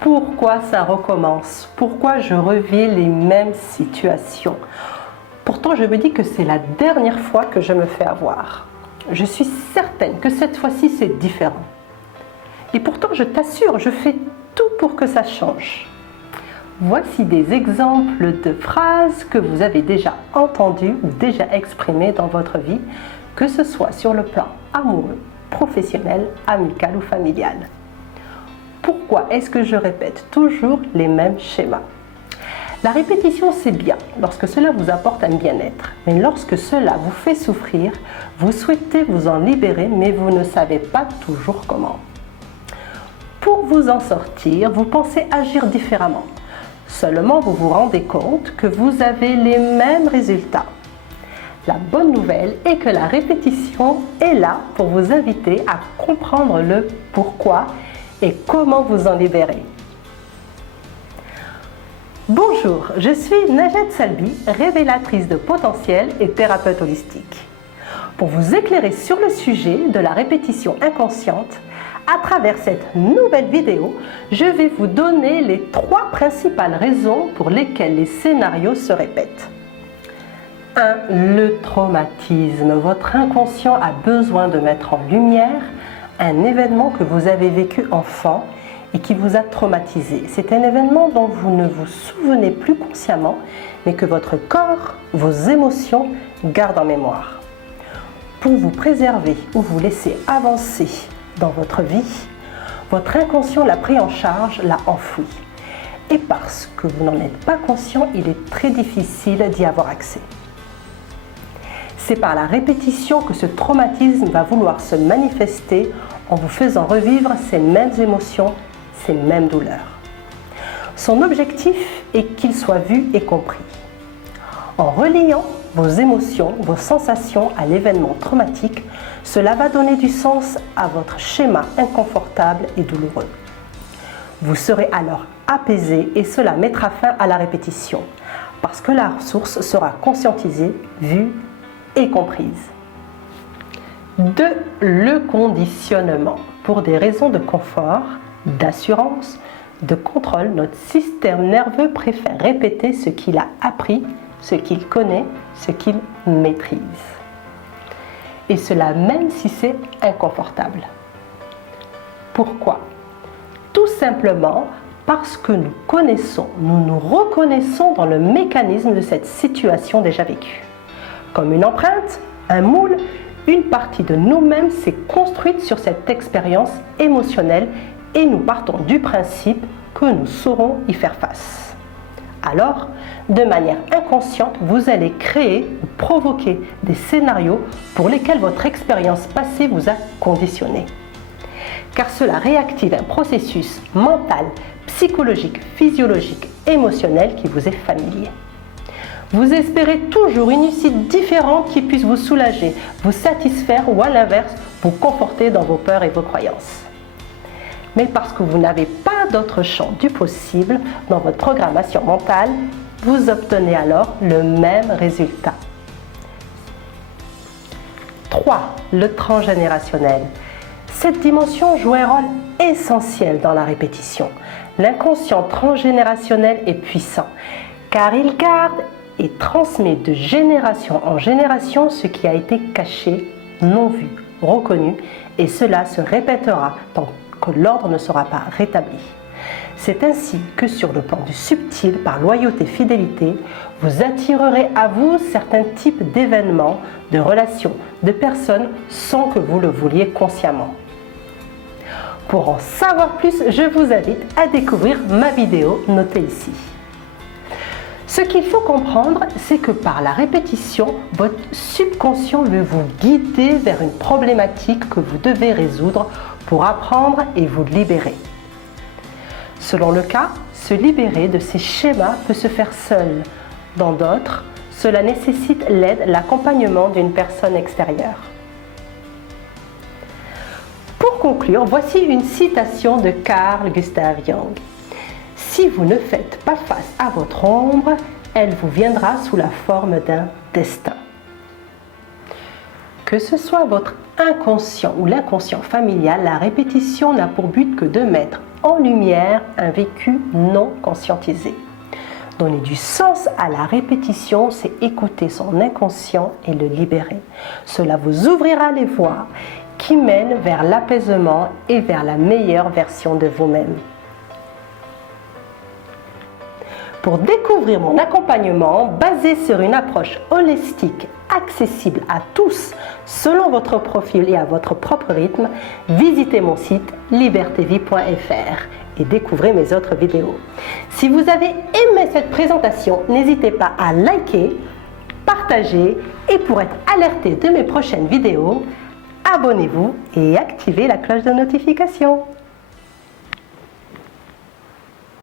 Pourquoi ça recommence? Pourquoi je revis les mêmes situations? Pourtant, je me dis que c'est la dernière fois que je me fais avoir. Je suis certaine que cette fois-ci, c'est différent. Et pourtant, je t'assure, je fais tout pour que ça change. Voici des exemples de phrases que vous avez déjà entendues ou déjà exprimées dans votre vie, que ce soit sur le plan amoureux, professionnel, amical ou familial. Pourquoi est-ce que je répète toujours les mêmes schémas? La répétition, c'est bien lorsque cela vous apporte un bien-être. Mais lorsque cela vous fait souffrir, vous souhaitez vous en libérer, mais vous ne savez pas toujours comment. Pour vous en sortir, vous pensez agir différemment. Seulement, vous vous rendez compte que vous avez les mêmes résultats. La bonne nouvelle est que la répétition est là pour vous inviter à comprendre le pourquoi et comment vous en libérer. Bonjour, je suis Najat Salbi, révélatrice de potentiel et thérapeute holistique. Pour vous éclairer sur le sujet de la répétition inconsciente, à travers cette nouvelle vidéo, je vais vous donner les 3 principales raisons pour lesquelles les scénarios se répètent. 1. Le traumatisme. Votre inconscient a besoin de mettre en lumière un événement que vous avez vécu enfant et qui vous a traumatisé. C'est un événement dont vous ne vous souvenez plus consciemment, mais que votre corps, vos émotions gardent en mémoire. Pour vous préserver ou vous laisser avancer dans votre vie, votre inconscient l'a pris en charge, l'a enfoui. Et parce que vous n'en êtes pas conscient, il est très difficile d'y avoir accès. C'est par la répétition que ce traumatisme va vouloir se manifester en vous faisant revivre ces mêmes émotions, ces mêmes douleurs. Son objectif est qu'il soit vu et compris. En reliant vos émotions, vos sensations à l'événement traumatique, cela va donner du sens à votre schéma inconfortable et douloureux. Vous serez alors apaisé et cela mettra fin à la répétition, parce que la source sera conscientisée, vue et comprise. 2. Le conditionnement. Pour des raisons de confort, d'assurance, de contrôle, notre système nerveux préfère répéter ce qu'il a appris, ce qu'il connaît, ce qu'il maîtrise. Et cela même si c'est inconfortable. Pourquoi? Tout simplement parce que nous connaissons, nous nous reconnaissons dans le mécanisme de cette situation déjà vécue. Comme une empreinte, un moule, une partie de nous-mêmes s'est construite sur cette expérience émotionnelle et nous partons du principe que nous saurons y faire face. Alors, de manière inconsciente, vous allez créer ou provoquer des scénarios pour lesquels votre expérience passée vous a conditionné. Car cela réactive un processus mental, psychologique, physiologique, émotionnel qui vous est familier. Vous espérez toujours une issue différente qui puisse vous soulager, vous satisfaire ou à l'inverse, vous conforter dans vos peurs et vos croyances. Mais parce que vous n'avez pas d'autre champ du possible dans votre programmation mentale, vous obtenez alors le même résultat. 3. Le transgénérationnel. Cette dimension joue un rôle essentiel dans la répétition. L'inconscient transgénérationnel est puissant, car il garde et transmet de génération en génération ce qui a été caché, non vu, reconnu, et cela se répétera tant que l'ordre ne sera pas rétabli. C'est ainsi que sur le plan du subtil, par loyauté et fidélité, vous attirerez à vous certains types d'événements, de relations, de personnes sans que vous le vouliez consciemment. Pour en savoir plus, je vous invite à découvrir ma vidéo notée ici. Ce qu'il faut comprendre, c'est que par la répétition, votre subconscient veut vous guider vers une problématique que vous devez résoudre pour apprendre et vous libérer. Selon le cas, se libérer de ces schémas peut se faire seul. Dans d'autres, cela nécessite l'aide, l'accompagnement d'une personne extérieure. Pour conclure, voici une citation de Carl Gustav Jung. Si vous ne faites pas face à votre ombre, elle vous viendra sous la forme d'un destin. Que ce soit votre inconscient ou l'inconscient familial, la répétition n'a pour but que de mettre en lumière un vécu non conscientisé. Donner du sens à la répétition, c'est écouter son inconscient et le libérer. Cela vous ouvrira les voies qui mènent vers l'apaisement et vers la meilleure version de vous-même. Pour découvrir mon accompagnement basé sur une approche holistique accessible à tous selon votre profil et à votre propre rythme, visitez mon site libertévie.fr et découvrez mes autres vidéos. Si vous avez aimé cette présentation, n'hésitez pas à liker, partager et pour être alerté de mes prochaines vidéos, abonnez-vous et activez la cloche de notification.